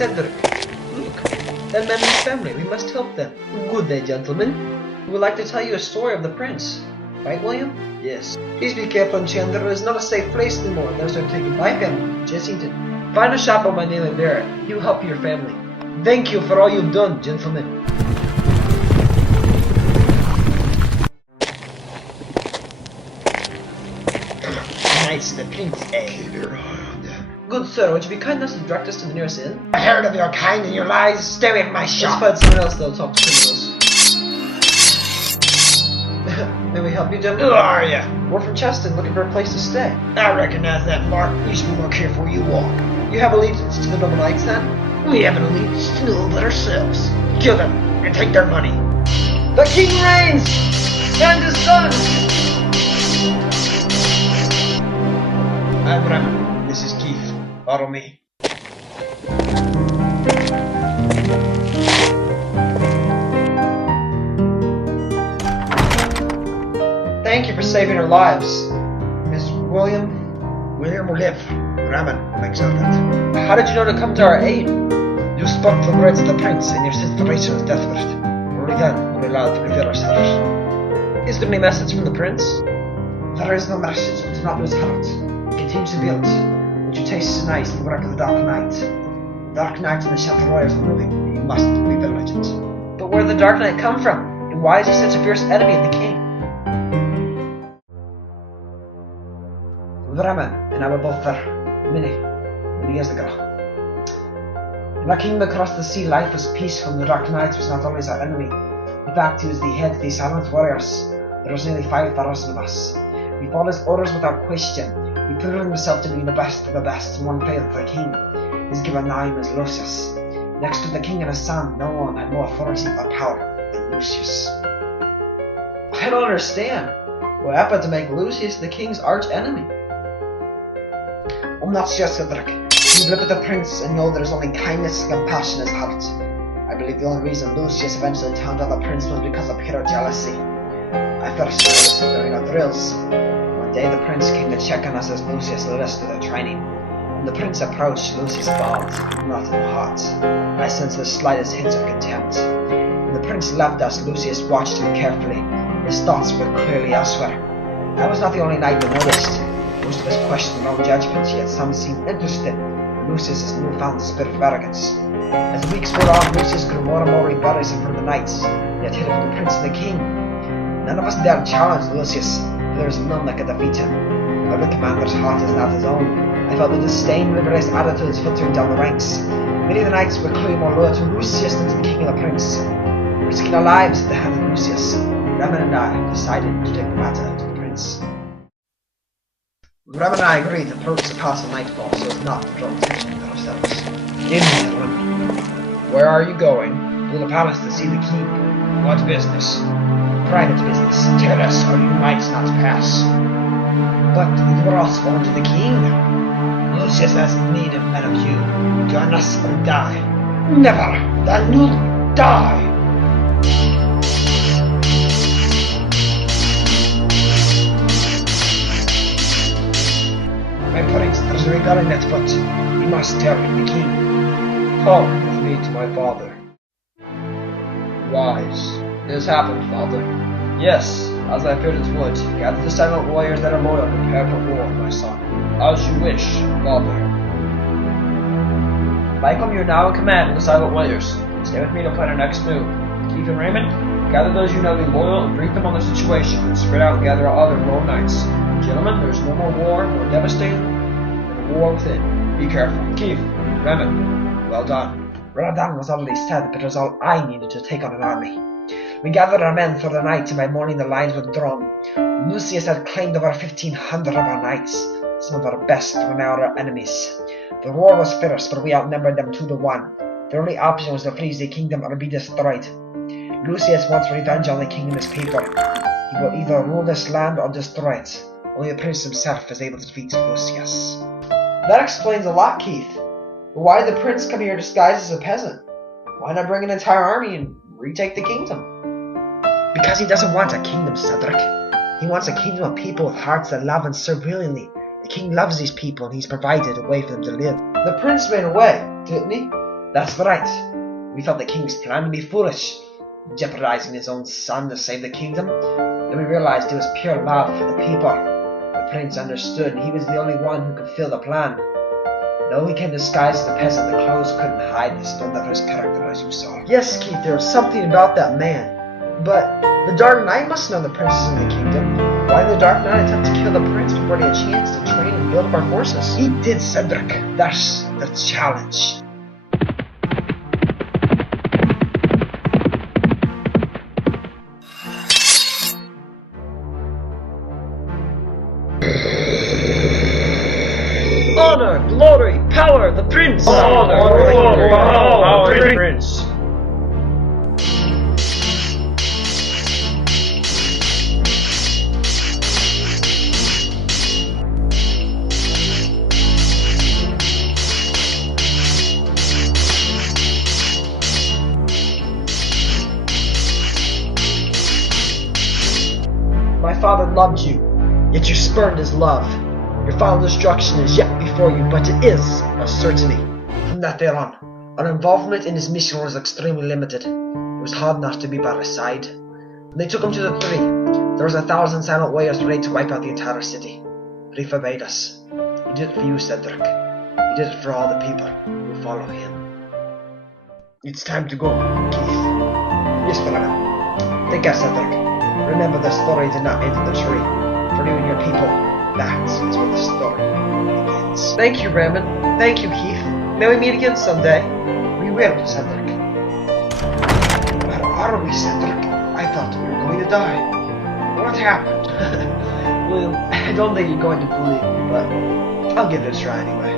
Cedric. Look, that man and his family. We must help them. Good day, gentlemen. We would like to tell you a story of the prince. Right, William? Yes. Please be careful, Chandril. It's not a safe place anymore. Those are taken by family. Jessington. Find a shop on my name and bear it. He will help your family. Thank you for all you've done, gentlemen. Nice, the prince, eh? Keep your eye on them. Good sir, would you be kind enough to direct us to the nearest inn? I heard of your kind and your lies. Stay away from my Let's shop. find someone else that'll talk to criminals. May we help you, Who gentlemen? are you? We're from Cheston, looking for a place to stay. I recognize that mark. You should be more careful where you walk. You have allegiance to the noble knights, then? We have an allegiance to know that ourselves. Kill them and take their money. The king reigns! And his son! I'm Bremen. This is Keith. Follow me. Thank you for saving our lives. Miss William, William will live. Bremen, like Cedric. how did you know to come to our aid? You spoke the words of the prince and your situation was desperate. Only then were we allowed to reveal ourselves. Is there any message from the prince? There is no message, but do not lose heart. Continue to build. Would you taste tonight the work of the Dark Knight? Dark Knight and the Shattered Warriors are moving. You must be vigilant. But where did the Dark Knight come from? And why is he such a fierce enemy of the king? Bremen and I were both there. Many years ago. In our kingdom across the sea, life was peaceful and the Dark Knight was not always our enemy. In fact, he was the head of the silent warriors. There was nearly 5,000 of us. We followed his orders without question. He proved himself to be the best of the best, and one failed for the king. His given name was Lucius. Next to the king and his son, no one had more authority or power than Lucius. I don't understand. What happened to make Lucius the king's arch enemy? I'm not sure, Cedric. You live with the prince and know there is only kindness and compassion in his heart. I believe the only reason Lucius eventually turned on the prince was because of pure jealousy. I first noticed it during our drills. One day the prince came to check on us as Lucius led us to the training. When the prince approached, Lucius bowed, not in the heart. I sensed the slightest hint of contempt. When the prince left us, Lucius watched him carefully. His thoughts were clearly elsewhere. I was not the only knight that noticed. Most of us questioned their own judgment, yet some seemed interested in Lucius's newfound spirit of arrogance. As the weeks wore on, Lucius grew more and more rebellious in front of the knights, yet hid from the prince and the king. None of us dared challenge Lucius, for there was none that could defeat him. Every commander's heart is not his own. I felt the disdain and rebellious attitudes filtering down the ranks. Many of the knights were clearly more loyal to Lucius than to the king and the prince. Risking our lives at the hand of Lucius, Bremen and I decided to take the matter to the prince. Bremen and I agreed to approach the castle nightfall so as not to draw attention to ourselves. In Bremen. Where are you going? To the palace to see the king. What business? Private business. Tell us or you might not pass. But you were also going to the king. Lucius has need of men of you. Join us or die. Never! Then you'll die! My prince, there's a rebellion in it, but you must tell the king. Come with me to my father. Rise. It has happened, father. Yes, as I feared it would. Gather the silent warriors that are loyal and prepare for war, my son. As you wish, father. Michael, you're now in command of the silent warriors. Stay with me to plan our next move. Keith and Raymond, gather those you know to be loyal and brief them on the situation, and spread out and gather our other loyal knights. Gentlemen, there's no more war, more devastating than a war within. Be careful. Keith, Raymond, well done. Well done was already said, but it was all I needed to take on an army. We gathered our men for the night, and by morning the lines were drawn. Lucius had claimed over 1,500 of our knights. Some of our best were now our enemies. The war was fierce, but we outnumbered them 2-1. The only option was to freeze the kingdom or be destroyed. Lucius wants revenge on the king and his people. He will either rule this land or destroy it. Only the prince himself is able to defeat Lucius. That explains a lot, Keith. But why did the prince come here disguised as a peasant? Why not bring an entire army and retake the kingdom? Because he doesn't want a kingdom, Cedric. He wants a kingdom of people with hearts that love and serve willingly. The king loves these people and he's provided a way for them to live. The prince ran away, didn't he? That's right. We thought the king's plan to be foolish, jeopardizing his own son to save the kingdom. Then we realized it was pure love for the people. The prince understood he was the only one who could fill the plan. Though he came disguised as a peasant, the clothes couldn't hide the splendor of his character, as you saw. Yes, Keith, there was something about that man. But the Dark Knight must know the princes in the kingdom. Why did the Dark Knight attempt to kill the prince before he had a chance to train and build up our forces? He did, Cedric. That's the challenge. Honor, glory, power, the prince! Honor, glory, power, the prince! My father loved you, yet you spurned his love. Your final destruction is yet before you, but it is a certainty. From that day on, our involvement in his mission was extremely limited. It was hard not to be by his side. When they took him to the tree, there was 1,000 silent warriors ready to wipe out the entire city. But he forbade us. He did it for you, Cedric. He did it for all the people who follow him. It's time to go, Keith. Yes, Father. Take care, Cedric. Remember, the story did not end at the tree. For you and your people, that is where the story begins. Thank you, Raymond. Thank you, Keith. May we meet again someday? We will, Cedric. Where are we, Cedric? I thought we were going to die. What happened? Well, I don't think you're going to believe me, but I'll give it a try anyway.